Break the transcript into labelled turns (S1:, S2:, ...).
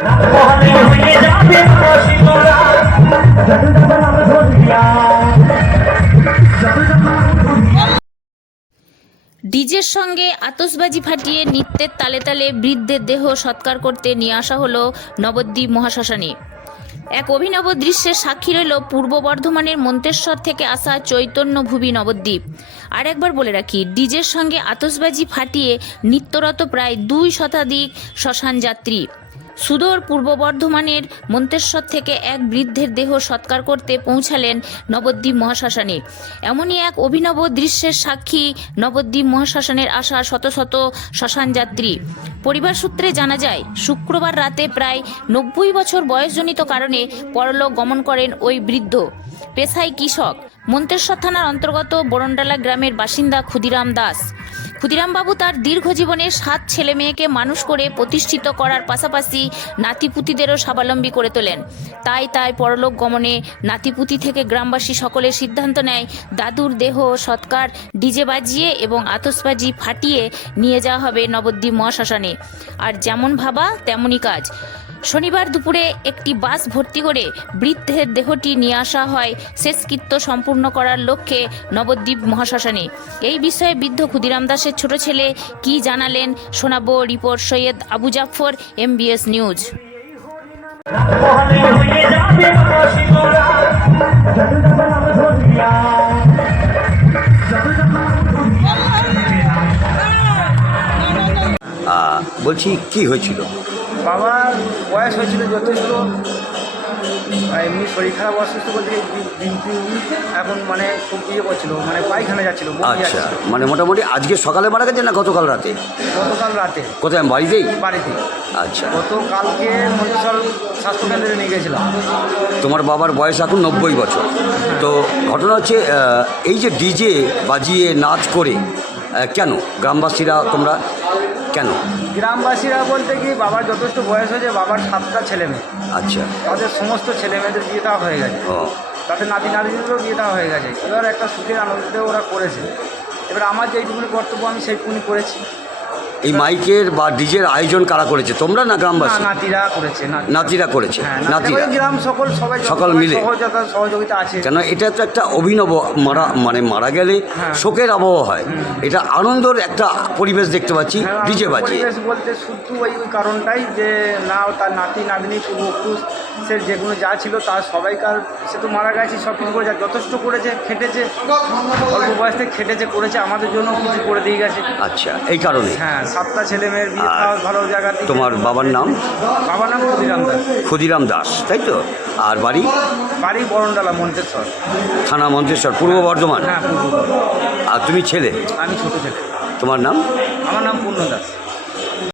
S1: ডিজের সঙ্গে আতশবাজি ফাটিয়ে নৃত্যের তালে তালে বৃদ্ধের দেহ সৎকার করতে নিয়ে আসা হলো নবদ্বীপ মহাশ্মশানে। এক অভিনব দৃশ্যের সাক্ষী রইল পূর্ব বর্ধমানের মন্তেশ্বর থেকে আসা চৈতন্যভূমি নবদ্বীপ। আর একবার বলে রাখি, ডিজের সঙ্গে আতশবাজি ফাটিয়ে নৃত্যরত প্রায় 2 শতাধিক শ্মশান যাত্রী সুদূর পূর্ব বর্ধমানের মন্তেশ্বর থেকে এক বৃদ্ধের দেহ সৎকার করতে পৌঁছালেন নবদ্বীপ মহাশ্মশানে। এমনই এক অভিনব দৃশ্যের সাক্ষী নবদ্বীপ মহাশ্মশানের আসা শত শত শ্মশান যাত্রী। পরিবার সূত্রে জানা যায়, শুক্রবার রাতে প্রায় 90 বছর বয়সজনিত কারণে পরলোক গমন করেন ওই বৃদ্ধ। পেশায় কৃষক, মন্তেশ্বর থানার অন্তর্গত বরণডালা গ্রামের বাসিন্দা ক্ষুদিরাম দাস। ক্ষুদিরামবাবু তার দীর্ঘ জীবনে 7 ছেলে মেয়েকে মানুষ করে প্রতিষ্ঠিত করার পাশাপাশি নাতিপুতিদেরও স্বাবলম্বী করে তোলেন। তাই পরলোক গমনে নাতিপুতি থেকে গ্রামবাসী সকলে সিদ্ধান্ত নেয় দাদুর দেহ সৎকার ডিজে বাজিয়ে এবং আতশবাজি ফাটিয়ে নিয়ে যাওয়া হবে নবদ্বীপ মহাশ্মশানে। আর যেমন ভাবা তেমনই কাজ। শনিবার দুপুরে একটি বাস ভর্তি করে বৃদ্ধের দেহটি নিয়ে আসা হয় শেষকৃত্য সম্পূর্ণ করার লক্ষ্যে নবদ্বীপ মহাশ্মশানে। এই বিষয়ে বৃদ্ধ ক্ষুদিরাম দাসের ছোট ছেলে কি জানালেন শোনাবো। Report Syed Abu Jafar, MBS news.
S2: বলছি কি হয়েছিল?
S3: বাবার বয়স হয়েছিল যথেষ্ট, এমনি শরীর খারাপ অসুস্থ বলতে কিন্তু এখন মানে খুব ইয়ে করছিল, মানে পায়খানা যাচ্ছিল।
S2: আচ্ছা, মানে মোটামুটি আজকে সকালে মারা গেছে না গতকাল রাতে?
S3: গতকাল রাতে।
S2: কোথায়, বাড়িতেই?
S3: বাড়িতে।
S2: আচ্ছা,
S3: গতকালকে মন্তেশ্বর স্বাস্থ্যকেন্দ্রে নিয়ে গেছিলাম।
S2: তোমার বাবার বয়স এখন 90 বছর। তো ঘটনা হচ্ছে, এই যে ডিজে বাজিয়ে নাচ করে কেন গ্রামবাসীরা, তোমরা কেন?
S3: গ্রামবাসীরা বলতে কি, বাবার যথেষ্ট বয়স হয়েছে, বাবার 7টা ছেলে মেয়ে।
S2: আচ্ছা,
S3: তাদের সমস্ত ছেলে মেয়েদের বিয়ে দেওয়া হয়ে গেছে, তাদের নাতি নাতিদেরও বিয়ে দেওয়া হয়ে গেছে। এবার একটা সুখের আনন্দে ওরা করেছে। এবার আমার যেইটুকুনি কর্তব্য আমি সেইটুকুনি করেছি।
S2: এই মাইকের বা ডিজের আয়োজন কারা করেছে, তোমরা না গ্রামবাসী?
S3: নাতিরা করেছে।
S2: নাতিরা করেছে, নাতিরা
S3: গ্রাম সকল মিলে সহযোগিতা আছে।
S2: কেন এটা তো একটা অভিনব মারা গেলে শোকের আবহাওয়া হয়, এটা আনন্দের একটা পরিবেশ দেখতে পাচ্ছি ডিজে বাজিয়ে।
S3: পরিবেশ বলতে শুধু ওই কারণটাই যে না, তার নাতি নাতনি পূর্বপুরুষ সে যেগুলো যা ছিল তার সবাইকার, সে তো মারা গেছে, সব কিছু করে যথেষ্ট করেছে, খেটেছে, অল্প বয়স থেকে খেটেছে, করেছে, আমাদের জন্য কিছু করে দিয়ে গেছে।
S2: আচ্ছা, এই কারণে
S3: 7টা ছেলে মেয়ের বিয়ে দেওয়া ভালো জায়গা।
S2: তোমার বাবার নাম?
S3: বাবার নাম ক্ষুদিরাম দাস।
S2: ক্ষুদিরাম দাস, তাই তো? আর বাড়ি?
S3: বাড়ি বরণডালা, মন্তেশ্বর
S2: থানা, মন্তেশ্বর, পূর্ব বর্ধমান।
S3: হ্যাঁ, পূর্ব।
S2: আর তুমি ছেলে?
S3: আমি ছোট ছেলে।
S2: তোমার নাম?
S3: আমার নাম পূর্ণ দাস।